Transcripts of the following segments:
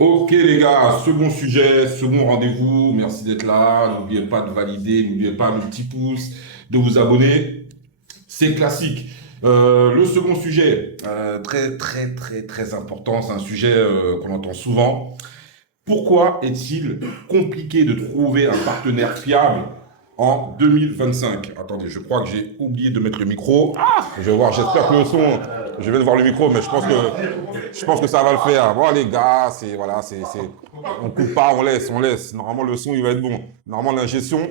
Ok les gars, second sujet, second rendez-vous, merci d'être là, n'oubliez pas de valider, n'oubliez pas le petit pouce, de vous abonner, c'est classique. Le second sujet, très très très très important, c'est un sujet qu'on entend souvent. Pourquoi est-il compliqué de trouver un partenaire fiable en 2025? Attendez, je crois que j'ai oublié de mettre le micro. Je vais voir, j'espère que le son, je vais de voir le micro, mais je pense que ça va le faire. Bon, les gars, on coupe pas, on laisse, on laisse. Normalement, le son, il va être bon. Normalement, l'ingestion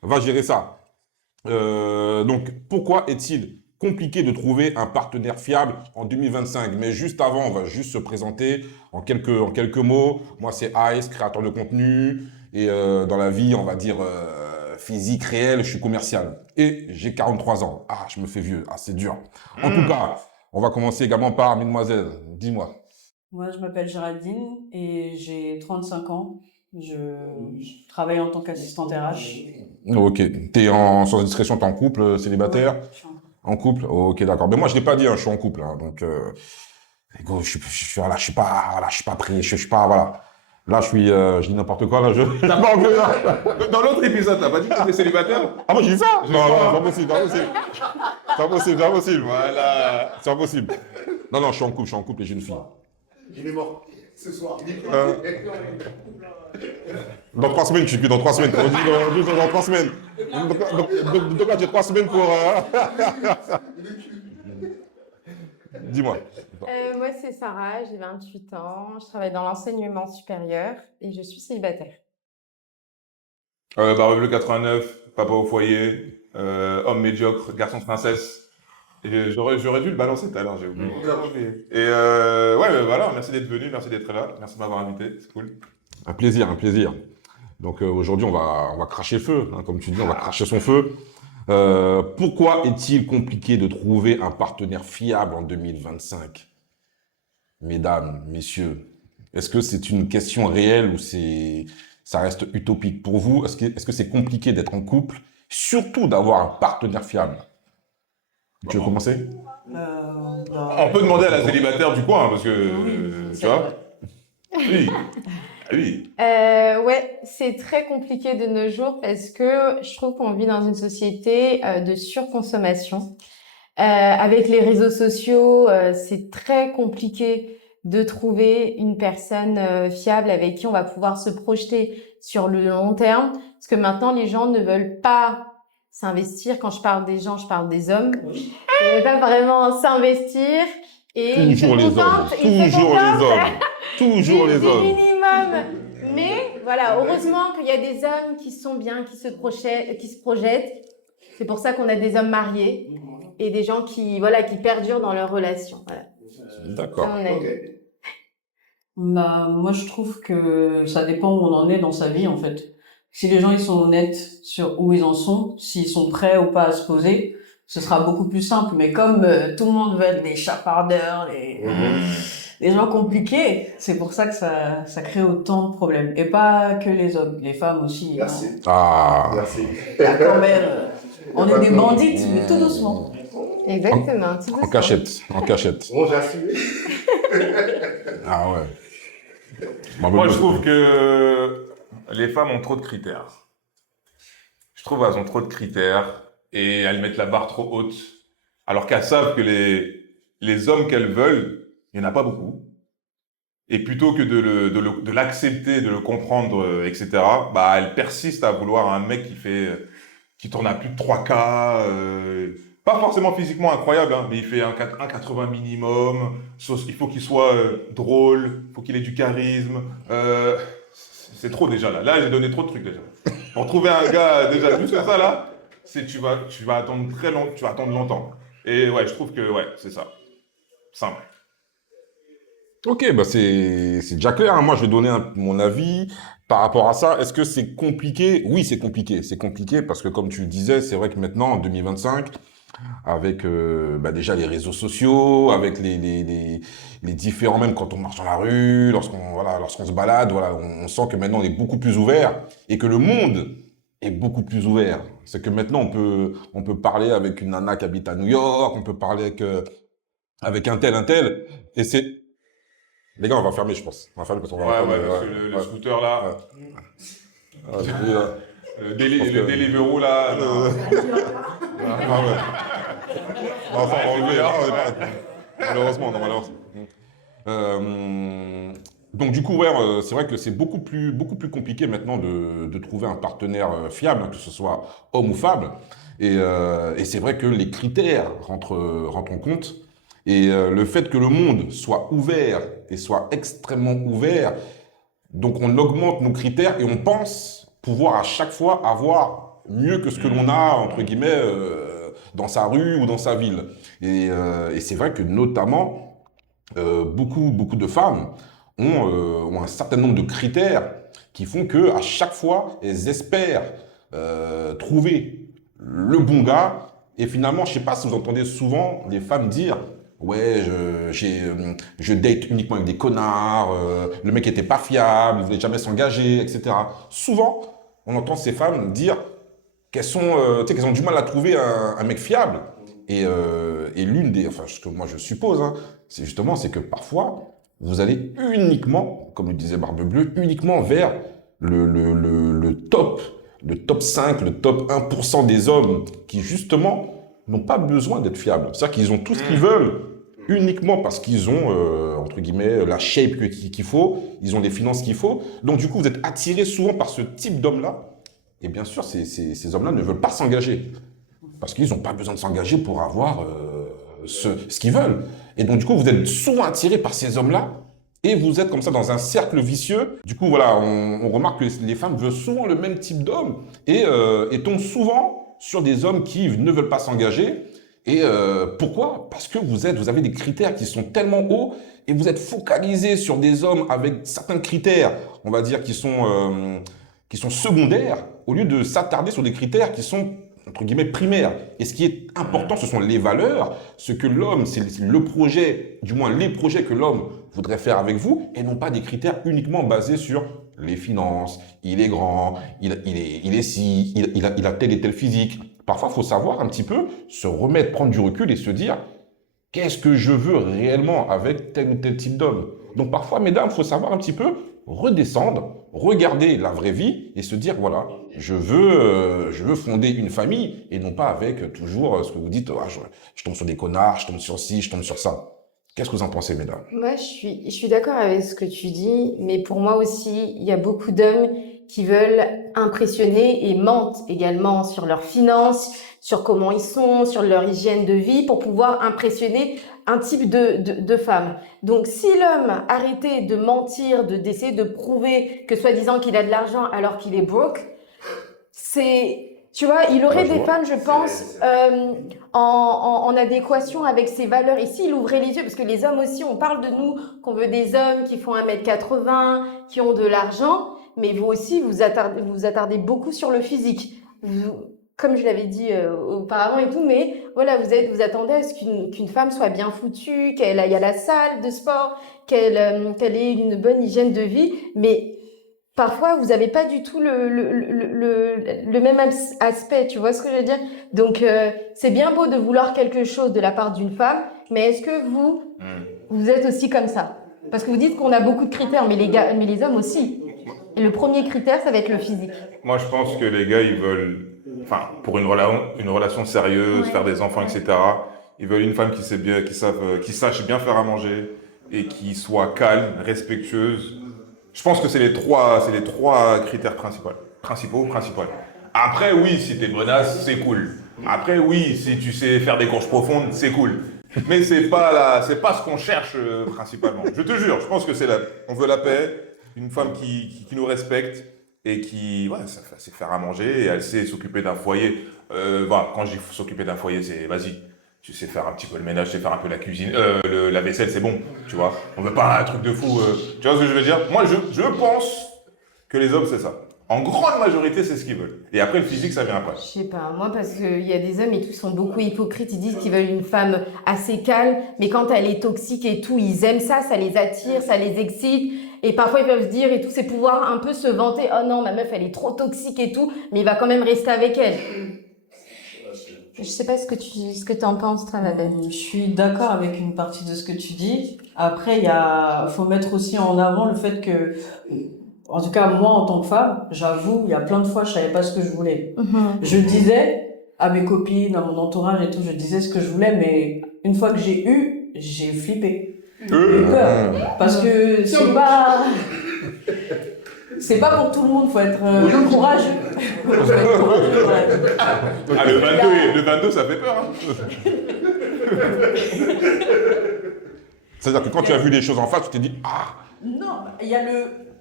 va gérer ça. Donc, pourquoi est-il compliqué de trouver un partenaire fiable en 2025? Mais juste avant, on va juste se présenter en quelques mots. Moi, c'est Ice, créateur de contenu. Et dans la vie, on va dire physique, réelle, je suis commercial. Et j'ai 43 ans. Ah, je me fais vieux. Ah, c'est dur. En tout cas, on va commencer également par Mademoiselle. Dis-moi. Moi, je m'appelle Géraldine et j'ai 35 ans. Je travaille en tant qu'assistante RH. Ok. Sans indiscrétion, t'es en couple, Ouais, célibataire? je suis en- En couple? Ok, d'accord. Mais moi, je l'ai pas dit, hein, je suis en couple, hein, donc, gros, voilà, je suis pas prêt, je suis pas, voilà. Là, je dis n'importe quoi, là, T'as pas encore... Dans l'autre épisode, t'as pas dit que t'étais célibataire? Ah, moi, j'ai dit ça? Je Non, non, c'est crois. impossible, c'est impossible. C'est impossible, c'est impossible. Voilà. C'est impossible. Non, non, je suis en couple et j'ai une fille. Il est mort ce soir. Euh, dans 3 semaines, je suis plus dans 3 semaines. On dit dans 3 semaines. Donc là, j'ai 3 semaines pour. Dis-moi. Moi, c'est Sarah, j'ai 28 ans, je travaille dans l'enseignement supérieur et je suis célibataire. Barbe Bleu 89, papa au foyer, homme médiocre, garçon de princesse. Et j'aurais dû le balancer tout à l'heure, j'ai oublié. Et ouais, voilà, merci d'être venu, merci d'être là, merci de m'avoir invité, c'est cool. Un plaisir, un plaisir. Donc aujourd'hui, on va cracher le feu, hein, comme tu dis, on va cracher son feu. Pourquoi est-il compliqué de trouver un partenaire fiable en 2025? Mesdames, messieurs, est-ce que c'est une question réelle ou ça reste utopique pour vous? Est-ce que c'est compliqué d'être en couple, surtout d'avoir un partenaire fiable? Tu veux commencer? On peut demander à la célibataire du coin, hein, parce que, Oui, tu c'est vois, vrai. oui, ah oui. Ouais, c'est très compliqué de nos jours parce que je trouve qu'on vit dans une société de surconsommation. Avec les réseaux sociaux, c'est très compliqué de trouver une personne fiable avec qui on va pouvoir se projeter sur le long terme. Parce que maintenant, les gens ne veulent pas s'investir. Quand je parle des gens, je parle des hommes. Ils ne veulent pas vraiment s'investir et Toujours les hommes, ils se toujours les contentent hommes, toujours les du hommes. minimum. Mais voilà, heureusement qu'il y a des hommes qui sont bien, qui se projettent. C'est pour ça qu'on a des hommes mariés et des gens qui, voilà, qui perdurent dans leur relation. Voilà, c'est D'accord. mon avis. Bah, moi, je trouve que ça dépend où on en est dans sa vie, en fait. Si les gens ils sont honnêtes sur où ils en sont, s'ils sont prêts ou pas à se poser, ce sera beaucoup plus simple. Mais comme tout le monde veut être des chapardeurs, des gens compliqués, c'est pour ça que ça crée autant de problèmes. Et pas que les hommes, les femmes aussi. Merci. Hein. Ah, Merci. Il y a quand même, on est des bandites, mais tout doucement. Exactement, tout en doucement. cachette, en cachette. Bon, j'ai assumé. Ah ouais. Bah, Moi, je trouve que les femmes ont trop de critères. Je trouve qu'elles ont trop de critères et elles mettent la barre trop haute. Alors qu'elles savent que les hommes qu'elles veulent, il n'y en a pas beaucoup. Et plutôt que de l'accepter, de le comprendre, etc., bah, elles persistent à vouloir un mec qui tourne à plus de 3K, pas forcément physiquement incroyable, hein, mais il fait un 1,80 minimum, il faut qu'il soit drôle, il faut qu'il ait du charisme, c'est trop déjà là. Là, j'ai donné trop de trucs déjà. Pour trouver un gars déjà juste ça là, tu vas attendre très long, tu vas attendre longtemps. Et ouais, je trouve que ouais, c'est ça. Simple. ok, bah c'est déjà clair, hein. Moi, je vais donner mon avis par rapport à ça. Est-ce que c'est compliqué? Oui, c'est compliqué. C'est compliqué parce que, comme tu le disais, c'est vrai que maintenant, en 2025, avec bah, déjà les réseaux sociaux, avec les différents, même quand on marche dans la rue, lorsqu'on se balade, voilà, on sent que maintenant on est beaucoup plus ouvert et que le monde est beaucoup plus ouvert. C'est que maintenant on peut parler avec une nana qui habite à New York, on peut parler avec un tel, et c'est Les gars, on va fermer, je pense. On va fermer parce qu'on va Ouais, entendre, parce que le scooter là, Ah, j'ai dit, pense que- Deliveroo là, non. Ah, ouais. Non, ça, on va enlever. Ah, ouais, malheureusement, non, malheureusement. Donc du coup, ouais, c'est vrai que c'est beaucoup plus compliqué maintenant de trouver un partenaire fiable, hein, que ce soit homme ou femme. Et c'est vrai que les critères rentrent en compte. Et le fait que le monde soit ouvert et soit extrêmement ouvert, donc on augmente nos critères et on pense pouvoir à chaque fois avoir mieux que ce que l'on a, entre guillemets, dans sa rue ou dans sa ville. Et c'est vrai que notamment, beaucoup de femmes ont un certain nombre de critères qui font que à chaque fois, elles espèrent trouver le bon gars. Et finalement, je sais pas si vous entendez souvent les femmes dire: ouais, je date uniquement avec des connards, le mec était pas fiable, il voulait jamais s'engager, etc. Souvent, on entend ces femmes dire tu sais, qu'elles ont du mal à trouver un mec fiable. Et l'une des, enfin, ce que moi je suppose, hein, c'est que parfois, vous allez uniquement, comme le disait Barbe Bleue, uniquement vers le top 5, le top 1% des hommes qui, justement, n'ont pas besoin d'être fiables. C'est-à-dire qu'ils ont tout ce qu'ils veulent uniquement parce qu'ils ont, entre guillemets, la shape qu'il faut, ils ont les finances qu'il faut. Donc, du coup, vous êtes attiré souvent par ce type d'homme-là. Et bien sûr, ces hommes-là ne veulent pas s'engager. Parce qu'ils n'ont pas besoin de s'engager pour avoir ce qu'ils veulent. Et donc, du coup, vous êtes souvent attiré par ces hommes-là et vous êtes comme ça dans un cercle vicieux. Du coup, voilà, on remarque que les femmes veulent souvent le même type d'homme et tombent souvent sur des hommes qui ne veulent pas s'engager. Et pourquoi? Parce que vous avez des critères qui sont tellement hauts et vous êtes focalisé sur des hommes avec certains critères, on va dire, qui sont secondaires, au lieu de s'attarder sur des critères qui sont, entre guillemets, primaires. Et ce qui est important, ce sont les valeurs, ce que l'homme, c'est le projet, du moins les projets que l'homme voudrait faire avec vous, et non pas des critères uniquement basés sur les finances, il est grand, il est ci, il a tel et tel physique. Parfois, il faut savoir un petit peu se remettre, prendre du recul et se dire: qu'est-ce que je veux réellement avec tel ou tel type d'homme? Donc parfois, mesdames, il faut savoir un petit peu redescendre, regarder la vraie vie et se dire: voilà, je veux fonder une famille et non pas avec toujours ce que vous dites: ah, je tombe sur des connards, je tombe sur ci, je tombe sur ça. Qu'est-ce que vous en pensez, mesdames? Moi, je suis d'accord avec ce que tu dis, mais pour moi aussi, il y a beaucoup d'hommes qui veulent impressionner et mentent également sur leurs finances, sur comment ils sont, sur leur hygiène de vie pour pouvoir impressionner un type de femme. Donc, si l'homme arrêtait de mentir, d'essayer de prouver que soi-disant qu'il a de l'argent alors qu'il est broke, tu vois, il aurait Ouais, je des vois. femmes, je pense, en adéquation avec ses valeurs. Et s'il ouvrait les yeux, parce que les hommes aussi, on parle de nous, qu'on veut des hommes qui font 1m80, qui ont de l'argent, mais vous aussi, vous attardez beaucoup sur le physique. Comme je l'avais dit auparavant et tout, mais voilà, vous attendez à ce qu'une femme soit bien foutue, qu'elle aille à la salle de sport, qu'elle ait une bonne hygiène de vie, mais parfois, vous n'avez pas du tout le même aspect, tu vois ce que je veux dire? Donc, c'est bien beau de vouloir quelque chose de la part d'une femme, mais est-ce que vous êtes aussi comme ça? Parce que vous dites qu'on a beaucoup de critères, mais les hommes aussi. Et le premier critère, ça va être le physique. Moi, je pense que les gars, ils veulent, enfin, pour une relation sérieuse, Ouais. faire des enfants, etc., ils veulent une femme qui sache bien faire à manger et qui soit calme, respectueuse. Je pense que c'est les trois critères principaux. Après, oui, si t'es bonasse, c'est cool. Après, oui, si tu sais faire des courses profondes, c'est cool. Mais c'est pas ce qu'on cherche principalement. Je te jure, je pense que on veut la paix, une femme qui nous respecte et qui, ouais, ça sait faire à manger et elle sait s'occuper d'un foyer. Voilà, quand je dis s'occuper d'un foyer, c'est vas-y. Tu sais faire un petit peu le ménage, tu sais faire un peu la cuisine, la vaisselle, c'est bon, tu vois. On veut pas un truc de fou. Tu vois ce que je veux dire? Moi, je pense que les hommes, c'est ça. En grande majorité, c'est ce qu'ils veulent. Et après, le physique, ça vient après. Je sais pas, moi parce qu'il y a des hommes et tout, ils sont beaucoup hypocrites, ils disent qu'ils veulent une femme assez calme, mais quand elle est toxique et tout, ils aiment ça, ça les attire, ça les excite, et parfois ils peuvent se dire et tout, c'est pouvoir un peu se vanter, oh non, ma meuf elle est trop toxique et tout, mais il va quand même rester avec elle. Je sais pas ce que tu en penses, toi, ma belle. Je suis d'accord avec une partie de ce que tu dis. Après, faut mettre aussi en avant le fait que, en tout cas, moi, en tant que femme, j'avoue, il y a plein de fois, je savais pas ce que je voulais. Je disais à mes copines, à mon entourage et tout, je disais ce que je voulais, mais une fois que j'ai flippé. J'ai eu peur. Parce que c'est pas pour tout le monde, faut être courageux. Faut être courageux dans la vie. Ah, le 22, ça fait peur. Hein. C'est-à-dire que quand tu as vu les choses en face, tu t'es dit ah. Non, il y a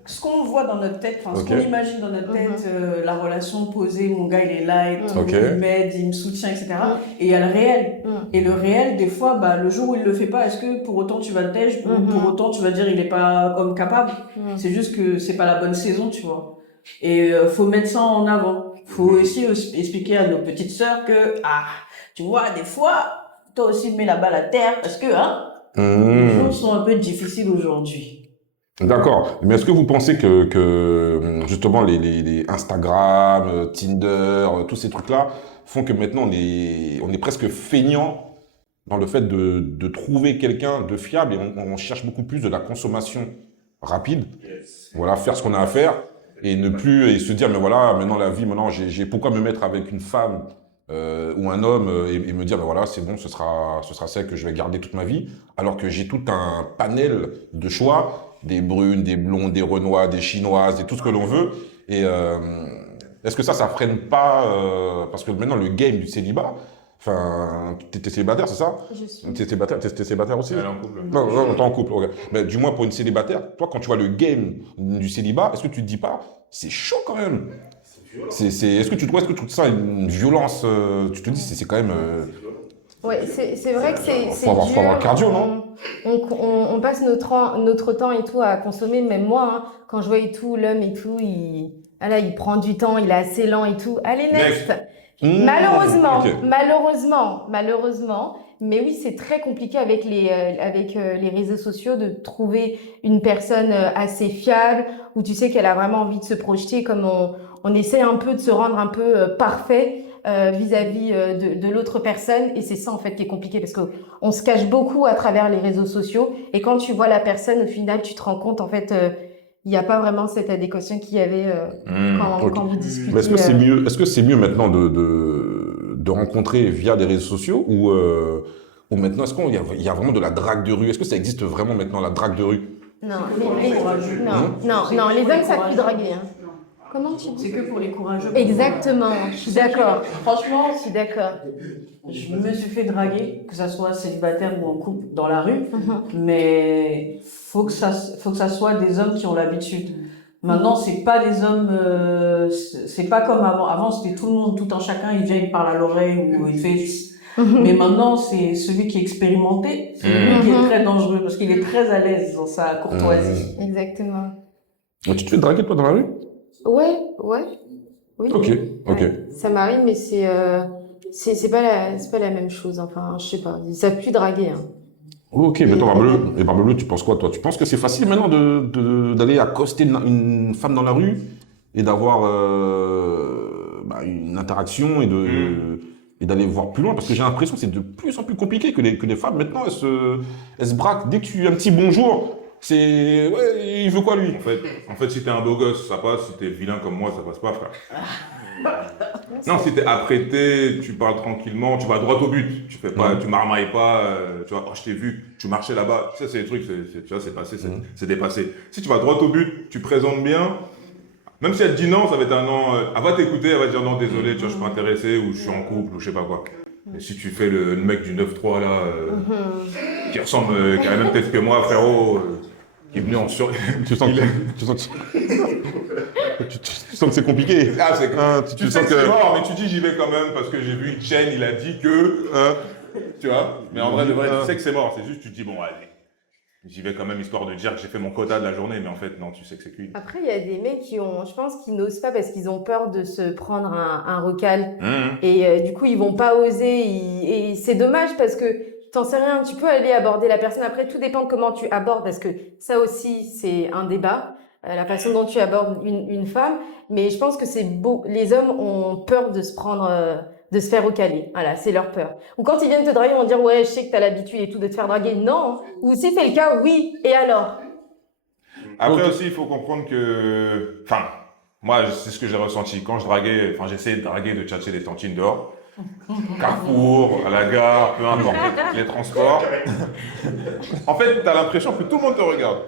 ce qu'on voit dans notre tête, ce Ok. qu'on imagine dans notre tête, la relation posée, mon gars il est là et tout, Ok. il m'aide, il me soutient, etc. Et il y a le réel. Et le réel, des fois, le jour où il le fait pas, est-ce que pour autant tu vas le tège ou pour autant tu vas dire il est pas comme capable? C'est juste que c'est pas la bonne saison, tu vois. Et faut mettre ça en avant. Faut aussi expliquer à nos petites sœurs que, tu vois, des fois, toi aussi mets la balle à terre parce que, les choses sont un peu difficiles aujourd'hui. D'accord. Mais est-ce que vous pensez que justement les Instagram, Tinder, tous ces trucs-là font que maintenant on est presque feignant dans le fait de trouver quelqu'un de fiable et on cherche beaucoup plus de la consommation rapide. Voilà, faire ce qu'on a à faire et ne plus et se dire mais voilà maintenant la vie maintenant j'ai pourquoi me mettre avec une femme ou un homme et me dire ben voilà c'est bon ce sera celle que je vais garder toute ma vie alors que j'ai tout un panel de choix. Des brunes, des blondes, des renois, des chinoises, et tout ce que l'on veut. Et est-ce que ça freine pas parce que maintenant le game du célibat, enfin, t'es célibataire, c'est ça? Je suis. T'es célibataire aussi? Elle est en couple. Non, t'es en couple. Ok. Mais du moins pour une célibataire, toi quand tu vois le game du célibat, est-ce que tu te dis pas, c'est chaud quand même? Est-ce que tu trouves ça une violence? Tu te dis c'est quand même. Ouais, c'est vrai que c'est Faut avoir le cardio, non? On passe notre temps et tout à consommer, même moi, quand je vois et tout, l'homme et tout, il prend du temps, il est assez lent et tout. Allez, next! Malheureusement, Ok. malheureusement, mais oui, c'est très compliqué avec les réseaux sociaux de trouver une personne assez fiable, où tu sais qu'elle a vraiment envie de se projeter, comme on essaie un peu de se rendre un peu parfait vis-à-vis de l'autre personne, et c'est ça en fait qui est compliqué parce que on se cache beaucoup à travers les réseaux sociaux, et quand tu vois la personne au final tu te rends compte en fait il n'y a pas vraiment cette adéquation qu'il y avait quand vous discutez. Mais est-ce que c'est mieux maintenant de rencontrer via des réseaux sociaux ou maintenant est-ce qu'il y a vraiment de la drague de rue? Est-ce que ça existe vraiment maintenant la drague de rue? Non, les hommes savent plus draguer. Hein. Comment tu dis? C'est que pour les courageux. Exactement, je suis d'accord. Franchement, Je suis d'accord. je me suis fait draguer, que ça soit célibataire ou en couple dans la rue, mais faut que ça soit des hommes qui ont l'habitude. Maintenant, c'est pas des hommes, c'est pas comme avant. Avant, c'était tout le monde, tout un chacun, il vient, il parle à l'oreille ou il fait. Mais maintenant, c'est celui qui est expérimenté, celui qui est très dangereux parce qu'il est très à l'aise dans sa courtoisie. Exactement. Tu te fais draguer toi dans la rue? Ouais. Oui. Ok. Ouais. Ça m'arrive, mais c'est pas la même chose. Enfin, je sais pas. Ils savent plus draguer. Hein. Ok, mais toi, Barbe Bleue, tu penses quoi, toi? Tu penses que c'est facile maintenant d'aller accoster une femme dans la rue et d'avoir une interaction et d'aller voir plus loin? Parce que j'ai l'impression que c'est de plus en plus compliqué que les femmes, maintenant, elles se braquent. Dès que tu as un petit bonjour, c'est... Ouais, il veut quoi, lui? En fait, si t'es un beau gosse, ça passe. Si t'es vilain comme moi, ça passe pas, frère. Non, si t'es apprêté, tu parles tranquillement, tu vas droit au but. Tu fais pas, tu marmailles pas, tu vois, oh, je t'ai vu, tu marchais là-bas. Ça, c'est des trucs, tu vois, c'est passé, c'est dépassé. Si tu vas droit au but, tu présentes bien, même si elle te dit non, ça va être un non, elle va t'écouter, elle va te dire non, désolé, tu vois, je suis pas intéressé, ou je suis en couple, ou je sais pas quoi. Et si tu fais le mec du 9-3 là, qui ressemble, qui a la même tête que moi, frérot, qui est venu en sur... Tu sens que c'est compliqué. Ah, c'est tu sais que c'est mort, mais tu dis j'y vais quand même parce que j'ai vu une chaîne, il a dit que. Tu vois. Mais en vrai, de vrai, tu sais que c'est mort. C'est juste, tu te dis, bon, allez. J'y vais quand même histoire de dire que j'ai fait mon quota de la journée, mais en fait, non, tu sais que c'est cuit. Après, il y a des mecs je pense qu'ils n'osent pas parce qu'ils ont peur de se prendre un recal. Et du coup, ils vont pas oser. Et c'est dommage parce que t'en sais rien. Tu peux aller aborder la personne. Après, tout dépend de comment tu abordes parce que ça aussi, c'est un débat. La façon dont tu abordes une femme. Mais je pense que c'est beau. Les hommes ont peur de se prendre de se faire recaler. Voilà, c'est leur peur. Ou quand ils viennent te draguer, ils vont dire ouais, je sais que t'as l'habitude et tout de te faire draguer. Non. Ou si c'est le cas, oui. Et alors? Après aussi, il faut comprendre que, enfin, moi, c'est ce que j'ai ressenti quand je draguais, enfin, j'essayais de draguer, de tchatcher des tantines dehors. Carrefour, à la gare, peu importe, les transports. En fait, t'as l'impression que tout le monde te regarde.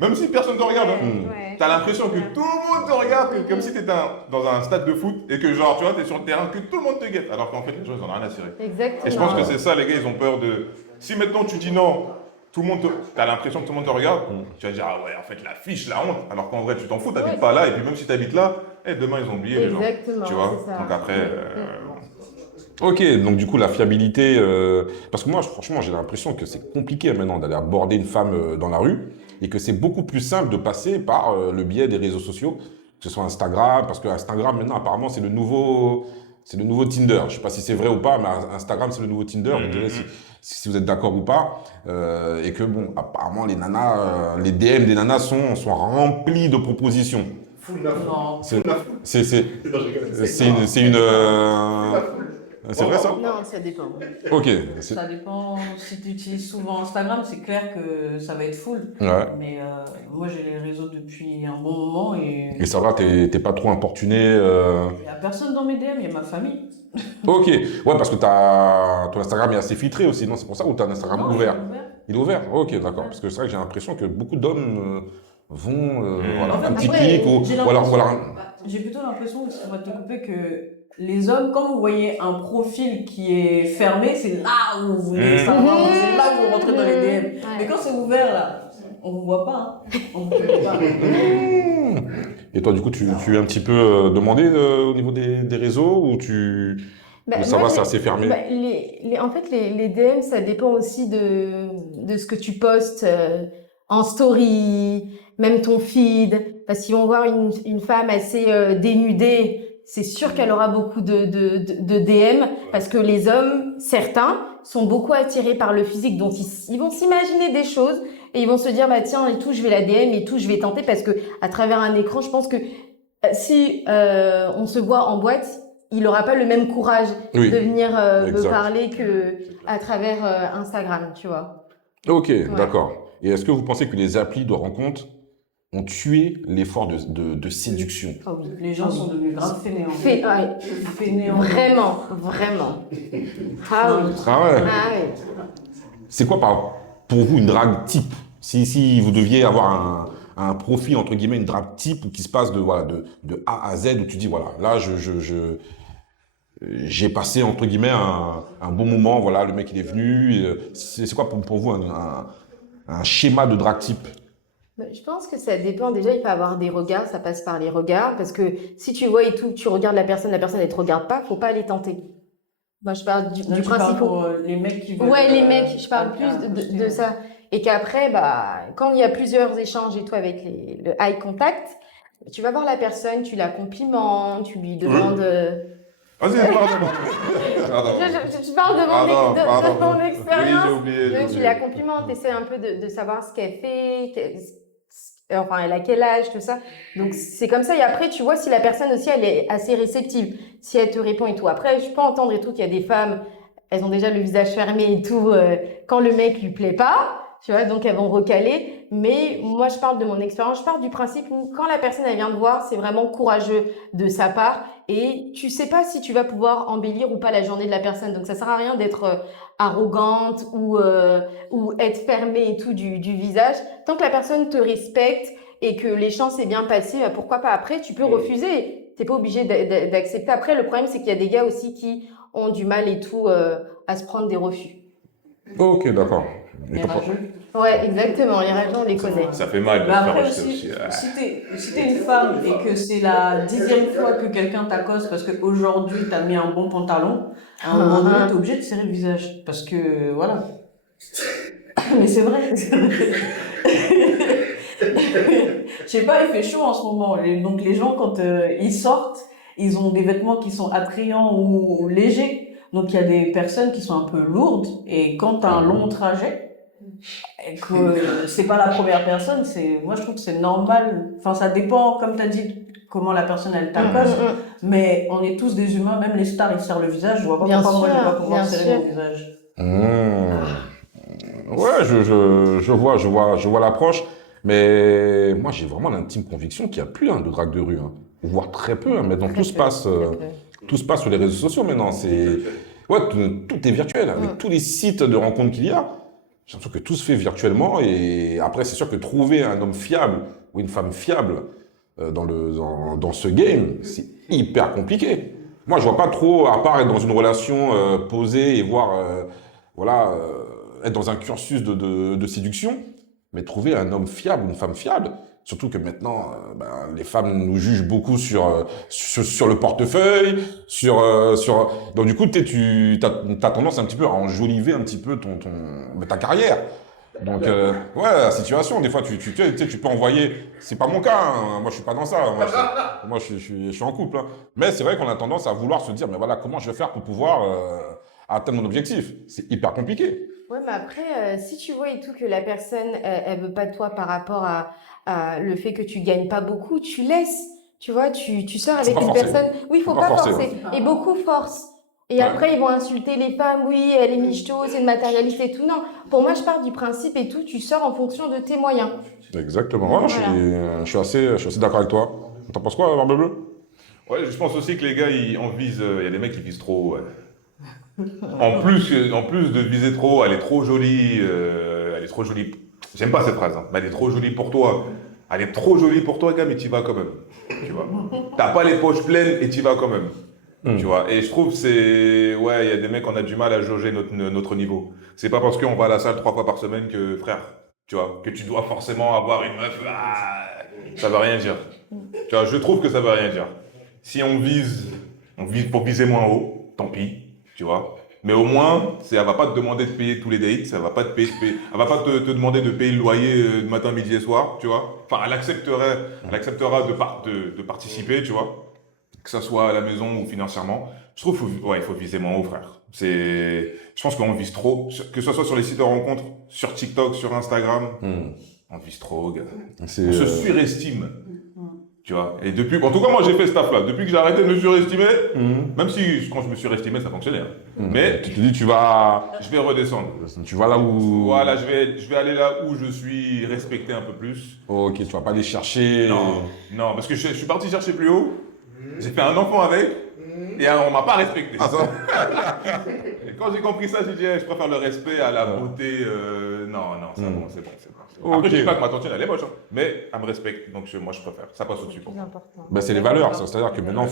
Même si personne te regarde, hein. Ouais. T'as l'impression que tout le monde te regarde, comme si t'étais dans un stade de foot et que genre, tu vois, t'es sur le terrain, que tout le monde te guette. Alors qu'en fait, les gens, ils en ont rien à cirer. Exactement. Et je pense que c'est ça, les gars, ils ont peur de... Si maintenant tu dis non, tout le monde t'as l'impression que tout le monde te regarde, tu vas dire, ah ouais, en fait, la fiche, la honte. Alors qu'en vrai, tu t'en fous, t'habites pas là. Et puis même si t'habites là, demain, ils ont oublié les gens. Exactement, Tu vois. c'est ça. Donc après... Ok, donc du coup, la fiabilité... Parce que moi, franchement, j'ai l'impression que c'est compliqué maintenant d'aller aborder une femme dans la rue et que c'est beaucoup plus simple de passer par le biais des réseaux sociaux, que ce soit Instagram, parce que Instagram, maintenant, apparemment, c'est le nouveau Tinder. Je sais pas si c'est vrai ou pas, mais Instagram, c'est le nouveau Tinder. Vous me direz si vous êtes d'accord ou pas. Et que, bon, apparemment, les nanas, les DM des nanas sont remplis de propositions. Non. C'est vrai ça? Non, ça dépend. Ok. Ça dépend. Si tu utilises souvent Instagram, c'est clair que ça va être full. Ouais. Mais moi, j'ai les réseaux depuis un bon moment Et ça va, t'es pas trop importuné il n'y a personne dans mes DM, il y a ma famille. Ok. Ouais, parce que ton Instagram est assez filtré aussi, non? C'est pour ça ou t'as un Instagram Non, ouvert? il est ouvert. Il est ouvert? Ok, d'accord. Parce que c'est vrai que j'ai l'impression que beaucoup d'hommes vont, voilà, En fait, un petit après, clic ou j'ai alors, l'impression- J'ai plutôt l'impression, si on va te couper, que les hommes, quand vous voyez un profil qui est fermé, c'est là où vous voulez savoir, c'est là où vous rentrez dans les DM. Ouais. Mais quand c'est ouvert, là, on vous voit pas. Hein. On vous voit pas. Et toi, du coup, tu es un petit peu demandé au niveau des réseaux ou ou ça moi, va, c'est assez fermé? En fait, les DM, ça dépend aussi de ce que tu postes en story, même ton feed. Parce qu'ils vont voir une femme assez dénudée, c'est sûr qu'elle aura beaucoup de DM parce que les hommes, certains, sont beaucoup attirés par le physique. Donc, ils vont s'imaginer des choses et ils vont se dire, bah tiens, et tout, je vais la DM et tout, je vais tenter parce que à travers un écran, je pense que si on se voit en boîte, il n'aura pas le même courage Oui, de venir me exact. parler que à travers Instagram, tu vois. Ok, d'accord. Et est-ce que vous pensez que les applis de rencontre ont tué l'effort de séduction? Ah oui, les gens sont devenus grave fainéants. Ouais, Fainéants. vraiment, vraiment. Ah oui. Ah ouais. Ah oui. C'est quoi pour vous une drague type? Si vous deviez avoir un profil, entre guillemets, une drague type qui se passe voilà, de A à Z, où tu dis, voilà, là, j'ai passé, entre guillemets, un bon moment, voilà, le mec, il est venu. C'est quoi pour vous un schéma de drague type? Je pense que ça dépend. Déjà, il faut avoir des regards, ça passe par les regards. Parce que si tu vois et tout, tu regardes la personne ne te regarde pas, faut pas aller tenter. Moi, je parle du Là, tu principe. parles pour les mecs qui veulent. Ouais, les mecs, je parle plus de ça. Et qu'après, bah, quand il y a plusieurs échanges et tout avec le eye contact, tu vas voir la personne, tu la complimentes, tu lui demandes. Vas-y, pardon. Je parle de mon expérience. Oui, j'ai Donc, tu oublié. la complimentes, tu essaies un peu de savoir ce qu'elle fait, enfin, elle a quel âge, tout ça. Donc, c'est comme ça. Et après, tu vois si la personne aussi, elle est assez réceptive, si elle te répond et tout. Après, je peux entendre et tout qu'il y a des femmes, elles ont déjà le visage fermé et tout, quand le mec lui plaît pas. Tu vois, donc elles vont recaler. Mais moi, je parle de mon expérience. Je pars du principe où quand la personne, elle vient te voir, c'est vraiment courageux de sa part. Et tu sais pas si tu vas pouvoir embellir ou pas la journée de la personne. Donc, ça sert à rien d'être arrogante ou être fermée et tout du visage. Tant que la personne te respecte et que l'échange s'est bien passé, bah, pourquoi pas après, tu peux refuser. T'es pas obligé d'accepter. Après, le problème, c'est qu'il y a des gars aussi qui ont du mal et tout à se prendre des refus. Ok, d'accord. Les rageux. Ouais, exactement. Les rageants, on les connaît. Ça fait mal de Mais se faire après rejeter aussi, aussi. si t'es une femme et que c'est la 10e fois que quelqu'un t'accoste parce qu'aujourd'hui t'as mis un bon pantalon, à un moment donné t'es obligé de serrer le visage. Parce que voilà. Mais c'est vrai. Je sais pas, il fait chaud en ce moment. Donc les gens, quand ils sortent, ils ont des vêtements qui sont attrayants ou légers. Donc il y a des personnes qui sont un peu lourdes. Et quand t'as un long trajet, et que c'est pas la première personne, moi je trouve que c'est normal. Enfin, ça dépend, comme tu as dit, comment la personne elle t'accoste, mais on est tous des humains, même les stars ils serrent le visage, je vois pas Bien pourquoi moi je sûr, dois pouvoir bien serrer sûr. mon visage. Ouais, je vois l'approche, mais moi j'ai vraiment l'intime conviction qu'il n'y a plus de drague de rue, hein, voire très peu. Hein. Maintenant, Très peu, très peu. tout se passe sur les réseaux sociaux maintenant. Ouais, tout est virtuel. Avec tous les sites de rencontres qu'il y a, j'ai l'impression que tout se fait virtuellement. Et après, c'est sûr que trouver un homme fiable ou une femme fiable dans ce game, c'est hyper compliqué. Moi, je vois pas trop, à part être dans une relation posée et voir, voilà, être dans un cursus de séduction, mais trouver un homme fiable, une femme fiable. Surtout que maintenant, les femmes nous jugent beaucoup sur le portefeuille, donc du coup, tu as tendance un petit peu à enjoliver un petit peu ta carrière. Donc, ouais, la situation, des fois, tu sais, tu peux envoyer. C'est pas mon cas, hein. Moi, je suis pas dans ça. Moi, je suis en couple. Hein. Mais c'est vrai qu'on a tendance à vouloir se dire, mais voilà, comment je vais faire pour pouvoir atteindre mon objectif? C'est hyper compliqué. Ouais, mais après, si tu vois et tout que la personne, elle veut pas de toi par rapport à le fait que tu gagnes pas beaucoup, tu laisses. Tu vois, tu sors Faut avec pas une forcer. personne. Oui, il faut Faut pas pas forcer, forcer. Et beaucoup forcent. Et Ouais. après, ils vont insulter les femmes. Oui, elle est michto, c'est une matérialiste et tout. Non, pour moi, je pars du principe et tout, tu sors en fonction de tes moyens. Exactement. Ouais, Voilà. je suis assez d'accord avec toi. T'en penses quoi, Barbe Bleue? Ouais, je pense aussi que les gars, on vise, il y a des mecs qui visent trop. Ouais. En plus de viser trop, elle est trop jolie. Elle est trop jolie. J'aime pas cette phrase, hein, mais elle est trop jolie pour toi. Elle est trop jolie pour toi, gars, mais t'y vas quand même. Tu vois. T'as pas les poches pleines et t'y vas quand même. Tu vois. Et je trouve que c'est. Ouais, il y a des mecs, on a du mal à jauger notre niveau. C'est pas parce qu'on va à la salle 3 fois par semaine que, frère, tu vois, que tu dois forcément avoir une meuf. Ça va rien dire. Tu vois, je trouve que ça va rien dire. Si on vise pour viser moins haut, tant pis, tu vois. Mais au moins, elle va pas te demander de payer tous les dates, elle va pas elle va pas te demander de payer le loyer de matin, midi et soir, tu vois. Enfin, elle acceptera de participer, tu vois. Que ça soit à la maison ou financièrement. Je trouve il faut viser moins haut, frère. Je pense qu'on vise trop, que ce soit sur les sites de rencontres, sur TikTok, sur Instagram, on vise trop, gars. On se surestime. Tu vois, et en tout cas, moi j'ai fait ce taf-là. Depuis que j'ai arrêté de me surestimer, même si quand je me surestimais, ça fonctionnait. Hein. Mais Tu te dis, je vais redescendre. tu vas là où... Voilà, je vais aller là où je suis respecté un peu plus. Ok, tu vas pas aller chercher... Non, parce que je suis parti chercher plus haut. J'ai fait un enfant avec. Et on m'a pas respecté. Ah, ça Et quand j'ai compris ça, j'ai dit, je préfère le respect à la beauté. Non, c'est bon, c'est bon. Après, je dis pas que ma tantine, elle est moche, hein, mais elle me respecte, donc moi, je préfère. Ça passe au-dessus pour C'est moi. important. C'est les valeurs, c'est-à-dire que maintenant,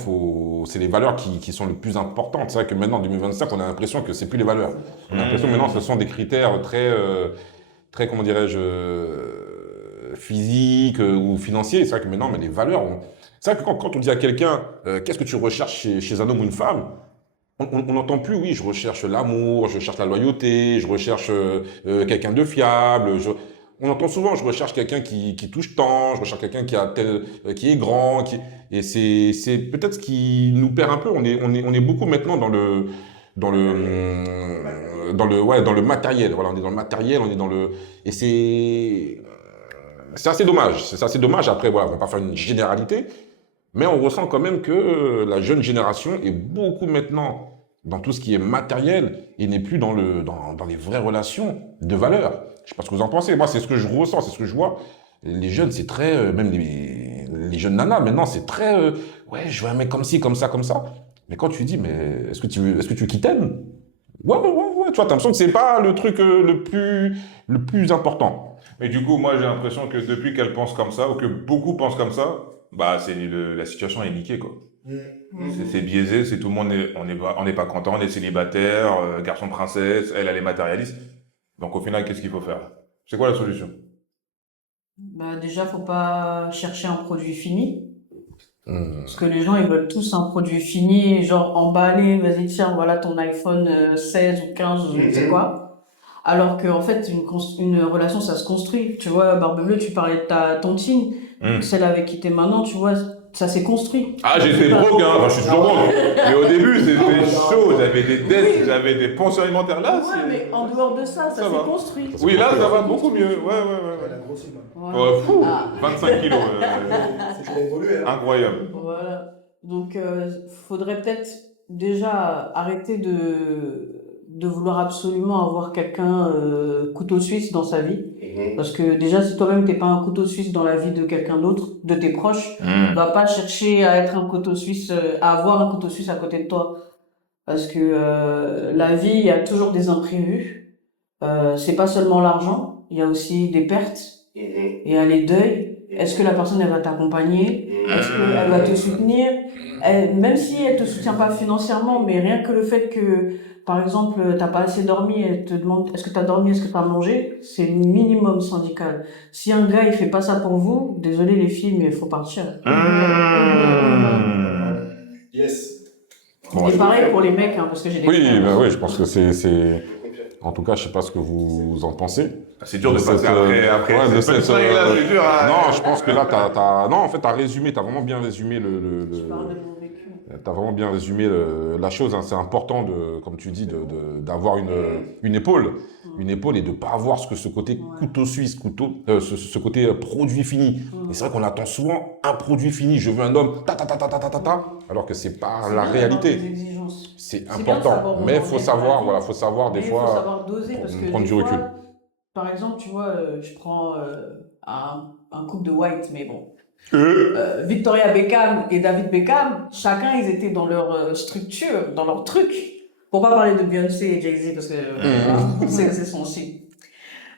c'est les valeurs qui sont les plus importantes. C'est vrai que maintenant, en 2025, on a l'impression que c'est plus les valeurs. On a l'impression que maintenant, ce sont des critères très comment dirais-je, physiques ou financiers. C'est vrai que maintenant, mais les valeurs... C'est vrai que quand on dit à quelqu'un, qu'est-ce que tu recherches chez un homme ou une femme, on n'entend plus, oui, je recherche l'amour, je cherche la loyauté, je recherche quelqu'un de fiable. On entend souvent, je recherche quelqu'un qui touche tant, je recherche quelqu'un qui est grand. Et c'est peut-être ce qui nous perd un peu. On est beaucoup maintenant dans le matériel. Voilà, on est dans le matériel, on est dans le... Et c'est assez dommage. C'est assez dommage. Après, voilà, on va pas faire une généralité. Mais on ressent quand même que la jeune génération est beaucoup maintenant dans tout ce qui est matériel et n'est plus dans les vraies relations de valeur. Je ne sais pas ce que vous en pensez. Moi, c'est ce que je ressens, c'est ce que je vois. Les jeunes, c'est très... même les jeunes nanas, maintenant, c'est très... ouais, je veux un mec comme ci, comme ça, comme ça. Mais quand tu dis, mais est-ce que tu veux qu'il t'aime? Ouais. Tu vois, t'as l'impression que c'est pas le truc le plus important. Mais du coup, moi, j'ai l'impression que depuis qu'elle pense comme ça, ou que beaucoup pensent comme ça, la situation est niquée, quoi. C'est biaisé, c'est tout le monde, on n'est pas content, on est célibataire, garçon princesse, elle est matérialiste. Donc au final, qu'est-ce qu'il faut faire? C'est quoi la solution? Déjà, faut pas chercher un produit fini. Parce que les gens, ils veulent tous un produit fini, genre emballé, vas-y, tiens, voilà ton iPhone 16 ou 15 ou je ne sais quoi. Alors qu'en fait, une relation, ça se construit. Tu vois, Barbe Bleue, tu parlais de ta tontine, celle avec qui t'es maintenant, tu vois, ça s'est construit. Ah, j'étais broke, hein. Enfin, je suis toujours broke. Mais au début, c'était chaud. J'avais des dettes, j'avais des pensions alimentaires. Là, Ouais, mais en dehors de ça Ça s'est va. construit. Oui, là, ça va beaucoup mieux. Ouais. Elle a grossi, man. Voilà. Ouais, fou. 25 kilos. a évolué. Hein. Incroyable. Voilà. Donc, faudrait peut-être déjà arrêter de vouloir absolument avoir quelqu'un couteau suisse dans sa vie. Parce que déjà, si toi-même t'es pas un couteau suisse dans la vie de quelqu'un d'autre, de tes proches, va pas chercher à être un couteau suisse, à avoir un couteau suisse à côté de toi. Parce que la vie, il y a toujours des imprévus. C'est pas seulement l'argent, il y a aussi des pertes. Il y a les deuils. Est-ce que la personne, elle va t'accompagner? Est-ce qu'elle va te soutenir? Même si elle te soutient pas financièrement, mais rien que le fait que, par exemple, t'as pas assez dormi, elle te demande est-ce que t'as dormi, est-ce que t'as mangé, c'est le minimum syndical. Si un gars, il fait pas ça pour vous, désolé les filles, mais il faut partir. Yes. Bon, Et pareil pour les mecs, hein, parce que j'ai des oui, frères. bah oui, je pense que c'est... En tout cas, je sais pas ce que vous en pensez. C'est dur de De passer cette, après. ouais, de cette cette, soirée-là, c'est dur. Hein. Non, je pense que là, non, en fait, t'as résumé, t'as vraiment bien résumé Je parle de mon vécu. T'as vraiment bien résumé la chose. Hein. C'est important, comme tu dis, d'avoir une épaule. Une épaule et de ne pas avoir ce côté couteau suisse, ce côté produit fini. Et c'est vrai qu'on attend souvent un produit fini. Je veux un homme, alors que ce n'est pas la réalité. C'est important. Mais il faut savoir, voilà, faut savoir des fois. Il faut savoir doser parce que prendre des du recul. fois, par exemple, tu vois, je prends un couple de white, mais bon. Victoria Beckham et David Beckham, chacun, ils étaient dans leur structure, dans leur truc. Pour pas parler de Beyoncé et Jay-Z, parce que c'est son style.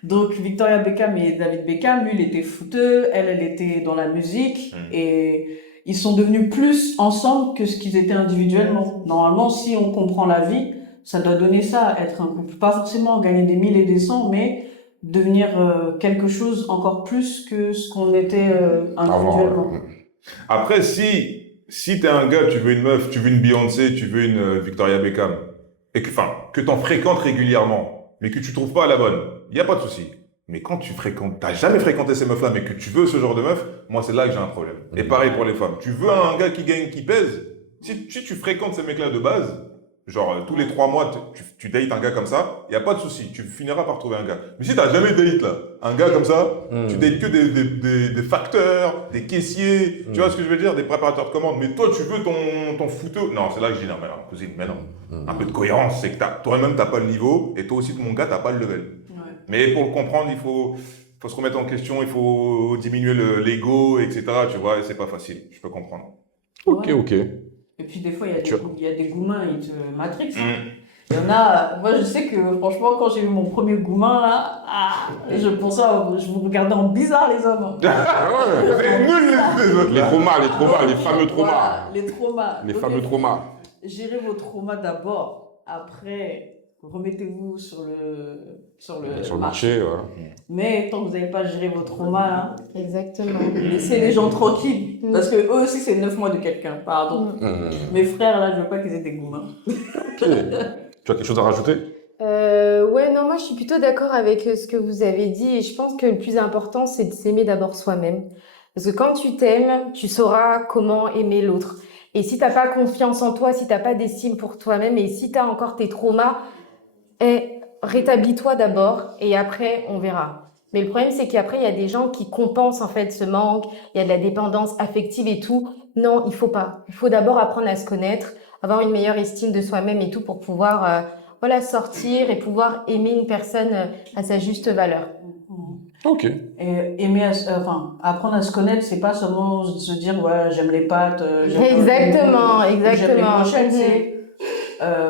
Donc, Victoria Beckham et David Beckham, lui, il était footeux, elle était dans la musique, et ils sont devenus plus ensemble que ce qu'ils étaient individuellement. Normalement, si on comprend la vie, ça doit donner ça, être un couple. Pas forcément gagner des 1000 et des 100, mais devenir quelque chose encore plus que ce qu'on était individuellement. Après, si t'es un gars, tu veux une meuf, tu veux une Beyoncé, tu veux une Victoria Beckham, et que t'en fréquentes régulièrement, mais que tu trouves pas la bonne, y a pas de souci. Mais quand t'as jamais fréquenté ces meufs-là, mais que tu veux ce genre de meuf, moi c'est là que j'ai un problème. Et pareil pour les femmes. Tu veux un gars qui gagne, qui pèse, si tu fréquentes ces mecs-là de base, genre tous les 3 mois, tu dates un gars comme ça, y a pas de souci, tu finiras par trouver un gars. Mais si t'as jamais date là, un gars comme ça, tu dates que des facteurs, des caissiers, tu vois ce que je veux dire, des préparateurs de commandes. Mais toi, tu veux ton fouteux. Non, c'est là que je dis non, mais non, cousine, mais non. Un peu de cohérence, c'est que toi-même t'as pas le niveau, et toi aussi, mon gars, t'as pas le level. Ouais. Mais pour le comprendre, il faut se remettre en question, il faut diminuer l'ego, etc. Tu vois, et c'est pas facile, je peux comprendre. Ok. Et puis des fois, il y a des goumins, ils te matrixent. Il y en a, moi je sais que franchement, quand j'ai eu mon premier goumin là, je pensais, je vous regardais en bizarre les hommes. C'est nul les autres. Les traumas, les fameux traumas. Voilà, les traumas. Les Donc, fameux traumas. Gérez vos traumas d'abord, après, remettez-vous sur le marché, voilà. Mais tant que vous n'avez pas géré vos traumas, là, Exactement. laissez les gens tranquilles. Parce que eux aussi, c'est 9 mois de quelqu'un, pardon. Mes frères, là, je veux pas qu'ils aient des goumins. Ok. Tu as quelque chose à rajouter? Ouais, non, moi je suis plutôt d'accord avec ce que vous avez dit et je pense que le plus important c'est de s'aimer d'abord soi-même. Parce que quand tu t'aimes, tu sauras comment aimer l'autre. Et si t'as pas confiance en toi, si t'as pas d'estime pour toi-même et si t'as encore tes traumas, rétablis-toi d'abord et après on verra. Mais le problème c'est qu'après il y a des gens qui compensent en fait ce manque, il y a de la dépendance affective et tout. Non, il faut pas. Il faut d'abord apprendre à se connaître, avoir une meilleure estime de soi-même et tout pour pouvoir sortir et pouvoir aimer une personne à sa juste valeur. Ok. Et apprendre à se connaître, c'est pas seulement se dire, ouais, j'aime les pâtes. Exactement. J'aime les brochettes, c'est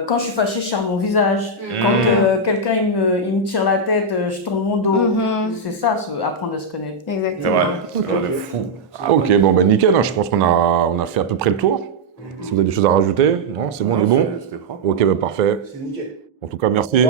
quand je suis fâchée, je serre mon visage. Quand quelqu'un il me tire la tête, je tourne mon dos. C'est ça, apprendre à se connaître. Exactement. C'est vrai de fou. Ok, bon, ben nickel, hein. Je pense qu'on a fait à peu près le tour. Si vous avez des choses à rajouter, non, c'est bon, on est bon. C'était propre. Ok, ben parfait. C'est nickel. En tout cas, merci.